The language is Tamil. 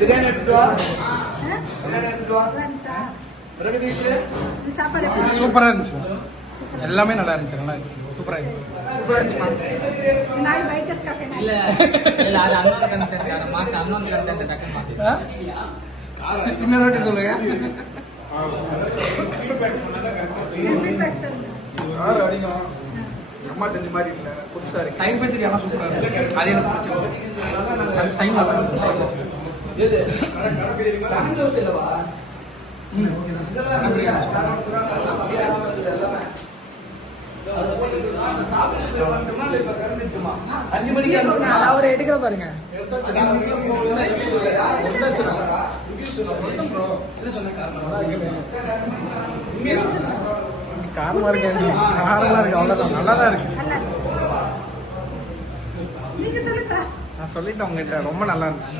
பிரியாணி எடுத்துட்டு வா. சூப்பரா இருந்துச்சு. எல்லாமே நல்லா இருந்துச்சு. நல்லா இருந்துச்சு. சூப்பரா இருந்துச்சு. சூப்பரா இருந்துச்சு. இன்னொரு வாட்டி சொல்லுங்க. அம்மா செஞ்ச மாதிரி இல்ல, புதுசா இருக்கு. டைம் பச்சடி எல்லாம் சூப்பரா இருக்கு. அது எனக்கு பிடிச்சிருக்கு. அந்த டைம் நல்லா இருக்கு. அவர் எடுக்கிற பாருங்க. காரமா இருக்கு. காரமா இருக்கு. அவ்வளவுதான். நல்லாதான் இருக்கு. நான் சொல்லிட்டேன் உங்ககிட்ட. ரொம்ப நல்லா இருந்துச்சு.